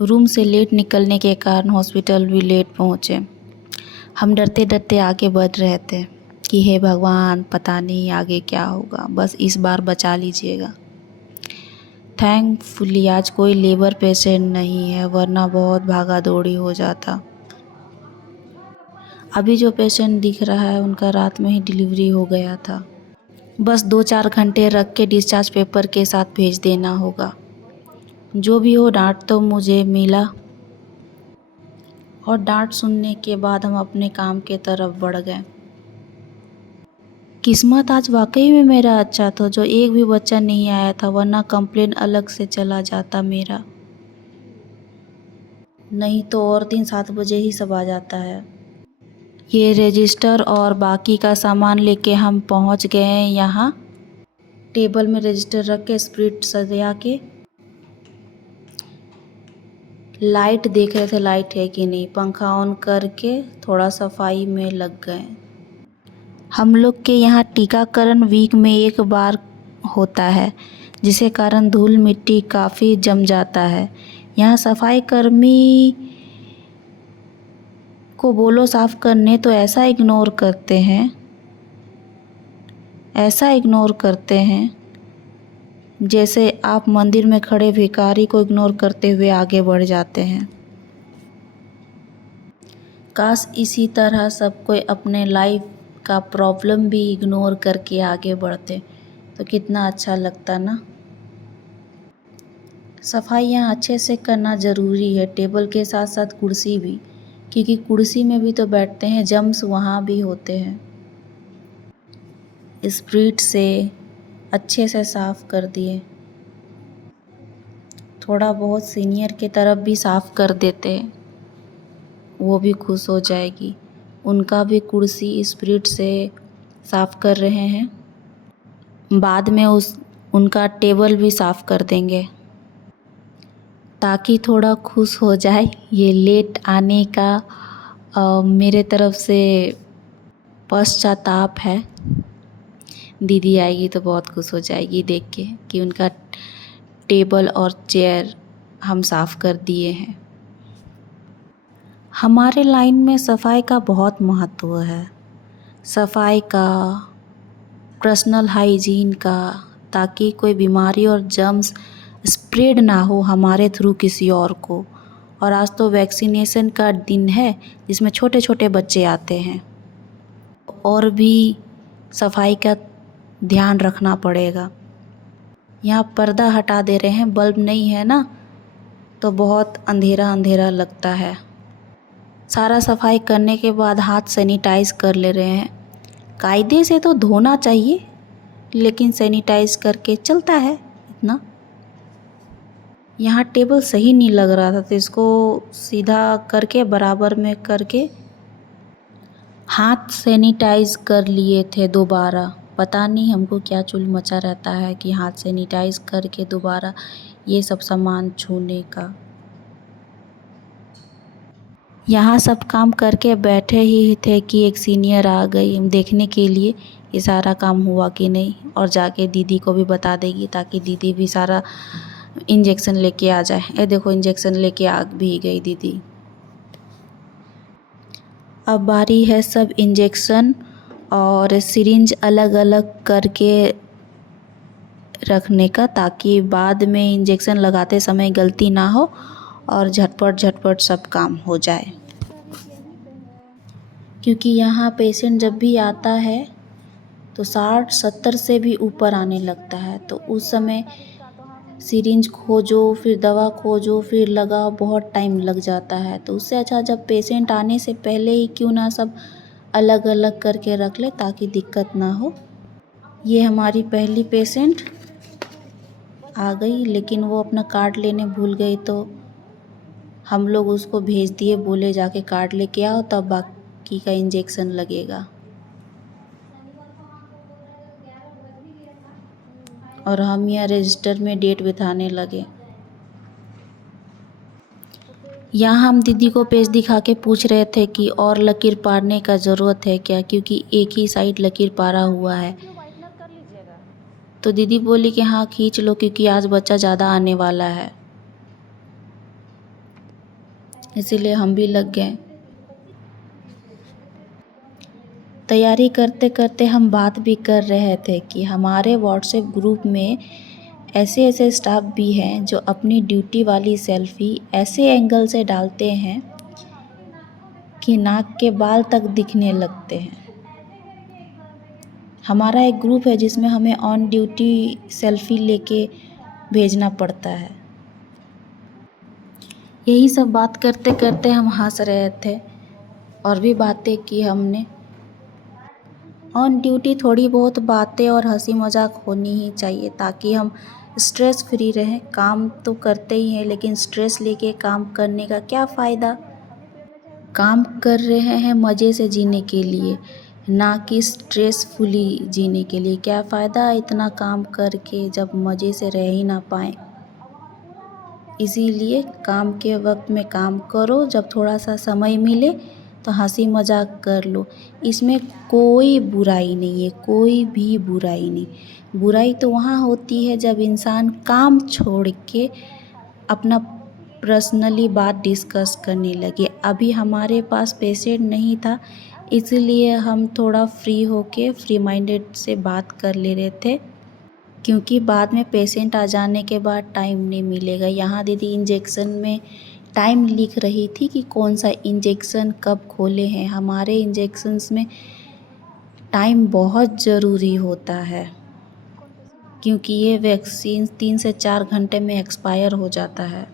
Room से late निकलने के कारण हॉस्पिटल भी लेट पहुँचे। हम डरते डरते आगे बढ़ रहे थे कि हे भगवान, पता नहीं आगे क्या होगा, बस इस बार बचा लीजिएगा। थैंकफुली आज कोई लेबर पेशेंट नहीं है, वरना बहुत भागा दौड़ी हो जाता। अभी जो पेशेंट दिख रहा है उनका रात में ही डिलीवरी हो गया था। बस 2-4 घंटे रख के डिस्चार्ज पेपर के साथ भेज देना होगा। जो भी हो, डांट तो मुझे मिला, और डांट सुनने के बाद हम अपने काम के तरफ बढ़ गए। किस्मत आज वाकई में मेरा अच्छा था जो एक भी बच्चा नहीं आया था, वरना कंप्लेन अलग से चला जाता मेरा। नहीं तो और दिन 7 बजे ही सब आ जाता है। ये रजिस्टर और बाकी का सामान लेके हम पहुंच गए हैं यहाँ। टेबल में रजिस्टर रख के स्प्रिट सजा के लाइट देख रहे थे, लाइट है कि नहीं। पंखा ऑन करके थोड़ा सफाई में लग गए। हम लोग के यहाँ टीकाकरण वीक में एक बार होता है, जिसके कारण धूल मिट्टी काफ़ी जम जाता है। यहाँ सफाई कर्मी को बोलो साफ़ करने तो ऐसा इग्नोर करते हैं जैसे आप मंदिर में खड़े भिखारी को इग्नोर करते हुए आगे बढ़ जाते हैं। काश इसी तरह सब कोई अपने लाइफ का प्रॉब्लम भी इग्नोर करके आगे बढ़ते तो कितना अच्छा लगता ना। सफाई यहाँ अच्छे से करना ज़रूरी है, टेबल के साथ साथ कुर्सी भी, क्योंकि कुर्सी में भी तो बैठते हैं, जम्स वहाँ भी होते हैं। स्प्रिट से अच्छे से साफ़ कर दिए। थोड़ा बहुत सीनियर के तरफ भी साफ़ कर देते हैं, वो भी खुश हो जाएगी। उनका भी कुर्सी स्प्रिट से साफ़ कर रहे हैं। बाद में उनका टेबल भी साफ़ कर देंगे ताकि थोड़ा खुश हो जाए। ये लेट आने का मेरे तरफ से पश्चाताप है। दीदी आएगी तो बहुत खुश हो जाएगी देख के कि उनका टेबल और चेयर हम साफ़ कर दिए हैं। हमारे लाइन में सफाई का बहुत महत्व है, सफाई का, पर्सनल हाइजीन का, ताकि कोई बीमारी और जर्म्स स्प्रेड ना हो हमारे थ्रू किसी और को। और आज तो वैक्सीनेशन का दिन है जिसमें छोटे छोटे बच्चे आते हैं, और भी सफाई का ध्यान रखना पड़ेगा। यहाँ पर्दा हटा दे रहे हैं, बल्ब नहीं है ना तो बहुत अंधेरा अंधेरा लगता है। सारा सफाई करने के बाद हाथ सैनिटाइज कर ले रहे हैं। कायदे से तो धोना चाहिए, लेकिन सैनिटाइज करके चलता है इतना। यहाँ टेबल सही नहीं लग रहा था तो इसको सीधा करके बराबर में करके हाथ सैनिटाइज कर लिए थे दोबारा। पता नहीं हमको क्या चुल मचा रहता है कि हाथ सैनिटाइज करके दोबारा ये सब सामान छूने का। यहाँ सब काम करके बैठे ही थे कि एक सीनियर आ गई देखने के लिए ये सारा काम हुआ कि नहीं, और जाके दीदी को भी बता देगी ताकि दीदी भी सारा इंजेक्शन लेके आ जाए। ये देखो इंजेक्शन लेके आ भी गई दीदी। अब बारी है सब इंजेक्शन और सिरिंज अलग अलग करके रखने का, ताकि बाद में इंजेक्शन लगाते समय गलती ना हो और झटपट झटपट सब काम हो जाए। क्योंकि यहाँ पेशेंट जब भी आता है तो 60-70 से भी ऊपर आने लगता है, तो उस समय सिरिंज खोजो, फिर दवा खोजो, फिर लगाओ, बहुत टाइम लग जाता है। तो उससे अच्छा जब पेशेंट आने से पहले ही क्यों ना सब अलग अलग करके रख ले ताकि दिक्कत ना हो। ये हमारी पहली पेशेंट आ गई, लेकिन वो अपना कार्ड लेने भूल गई, तो हम लोग उसको भेज दिए, बोले जाके कार्ड लेके आओ तब बाकी का इंजेक्शन लगेगा। और हम यहाँ रजिस्टर में डेट बिठाने लगे। यहाँ हम दीदी को पेज दिखा के पूछ रहे थे कि और लकीर पारने का ज़रूरत है क्या, क्योंकि एक ही साइड लकीर पारा हुआ है। तो दीदी बोली कि हाँ खींच लो, क्योंकि आज बच्चा ज़्यादा आने वाला है। इसीलिए हम भी लग गए। तैयारी करते करते हम बात भी कर रहे थे कि हमारे व्हाट्सएप ग्रुप में ऐसे ऐसे स्टाफ भी हैं जो अपनी ड्यूटी वाली सेल्फ़ी ऐसे एंगल से डालते हैं कि नाक के बाल तक दिखने लगते हैं। हमारा एक ग्रुप है जिसमें हमें ऑन ड्यूटी सेल्फ़ी लेके भेजना पड़ता है। यही सब बात करते करते हम हंस रहे थे और भी बातें की हमने। ऑन ड्यूटी थोड़ी बहुत बातें और हंसी मजाक होनी ही चाहिए ताकि हम स्ट्रेस फ्री रहें। काम तो करते ही हैं लेकिन स्ट्रेस लेके काम करने का क्या फ़ायदा। काम कर रहे हैं मज़े से जीने के लिए, ना कि स्ट्रेसफुली जीने के लिए। क्या फ़ायदा इतना काम करके जब मज़े से रह ही ना पाएँ। इसीलिए काम के वक्त में काम करो, जब थोड़ा सा समय मिले तो हंसी मजाक कर लो। इसमें कोई बुराई नहीं है, कोई भी बुराई नहीं। बुराई तो वहाँ होती है जब इंसान काम छोड़ के अपना पर्सनली बात डिस्कस करने लगे। अभी हमारे पास पेशेंट नहीं था, इसलिए हम थोड़ा फ्री होके फ्री माइंडेड से बात कर ले रहे थे, क्योंकि बाद में पेशेंट आ जाने के बाद टाइम नहीं मिलेगा। यहाँ दीदी इंजेक्शन में टाइम लिख रही थी कि कौन सा इंजेक्शन कब खोले हैं। हमारे इंजेक्शन्स में टाइम बहुत ज़रूरी होता है, क्योंकि ये वैक्सीन 3 से 4 घंटे में एक्सपायर हो जाता है।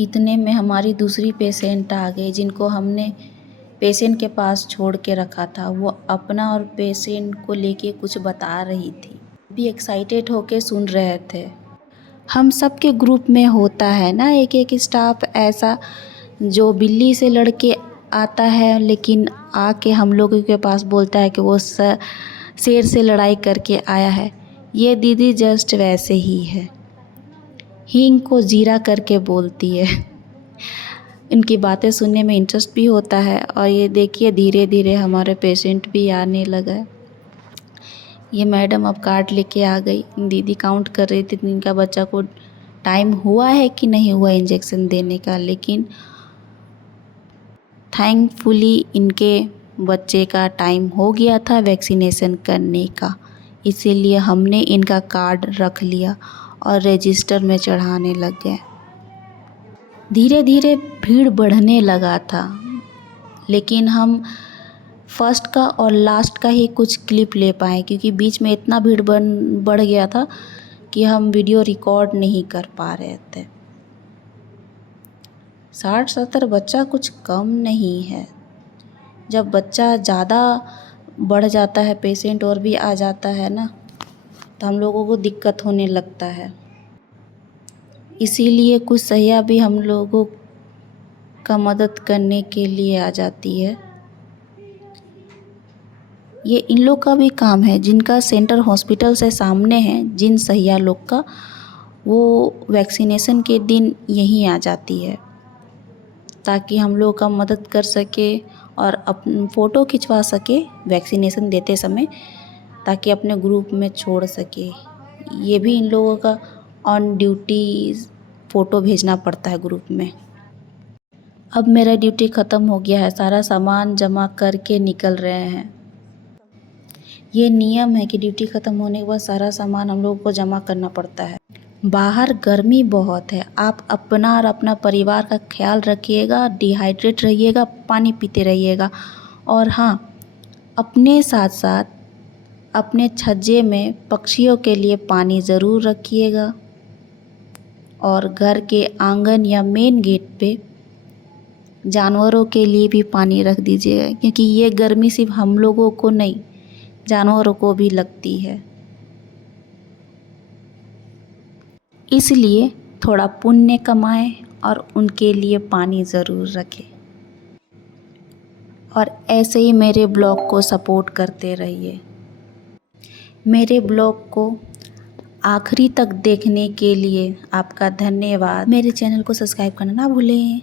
इतने में हमारी दूसरी पेशेंट आ गई जिनको हमने पेशेंट के पास छोड़ के रखा था। वो अपना और पेशेंट को लेके कुछ बता रही थी, भी एक्साइटेड होके सुन रहे थे। हम सब के ग्रुप में होता है ना एक एक स्टाफ ऐसा जो बिल्ली से लड़के आता है, लेकिन आके हम लोगों के पास बोलता है कि वो शेर से लड़ाई करके आया है। ये दीदी जस्ट वैसे ही है, हींग को जीरा करके बोलती है। इनकी बातें सुनने में इंटरेस्ट भी होता है। और ये देखिए धीरे धीरे हमारे पेशेंट भी आने लगा है। ये मैडम अब कार्ड लेके आ गई। दीदी काउंट कर रही थी इनका बच्चा को टाइम हुआ है कि नहीं हुआ इंजेक्शन देने का, लेकिन थैंकफुली इनके बच्चे का टाइम हो गया था वैक्सीनेशन करने का। इसीलिए हमने इनका कार्ड रख लिया और रजिस्टर में चढ़ाने लग गए। धीरे धीरे भीड़ बढ़ने लगा था, लेकिन हम फर्स्ट का और लास्ट का ही कुछ क्लिप ले पाए, क्योंकि बीच में इतना भीड़ बढ़ गया था कि हम वीडियो रिकॉर्ड नहीं कर पा रहे थे। 60-70 बच्चा कुछ कम नहीं है। जब बच्चा ज़्यादा बढ़ जाता है, पेशेंट और भी आ जाता है ना, तो हम लोगों को दिक्कत होने लगता है। इसीलिए कुछ सहिया भी हम लोगों का मदद करने के लिए आ जाती है। ये इन लोग का भी काम है, जिनका सेंटर हॉस्पिटल से सामने है, जिन सहिया लोग का, वो वैक्सीनेशन के दिन यहीं आ जाती है ताकि हम लोग का मदद कर सके और अपन फ़ोटो खिंचवा सके वैक्सीनेशन देते समय, ताकि अपने ग्रुप में छोड़ सके। ये भी इन लोगों का ऑन ड्यूटी फ़ोटो भेजना पड़ता है ग्रुप में। अब मेरा ड्यूटी ख़त्म हो गया है, सारा सामान जमा करके निकल रहे हैं। ये नियम है कि ड्यूटी ख़त्म होने के बाद सारा सामान हम लोगों को जमा करना पड़ता है। बाहर गर्मी बहुत है, आप अपना और अपना परिवार का ख्याल रखिएगा, डिहाइड्रेट रहिएगा, पानी पीते रहिएगा। और हाँ, अपने साथ साथ अपने छज्जे में पक्षियों के लिए पानी ज़रूर रखिएगा, और घर के आंगन या मेन गेट पे जानवरों के लिए भी पानी रख दीजिएगा, क्योंकि ये गर्मी सिर्फ हम लोगों को नहीं, जानवरों को भी लगती है। इसलिए थोड़ा पुण्य कमाएं और उनके लिए पानी ज़रूर रखें। और ऐसे ही मेरे ब्लॉग को सपोर्ट करते रहिए। मेरे ब्लॉग को आखिरी तक देखने के लिए आपका धन्यवाद। मेरे चैनल को सब्सक्राइब करना ना भूलें।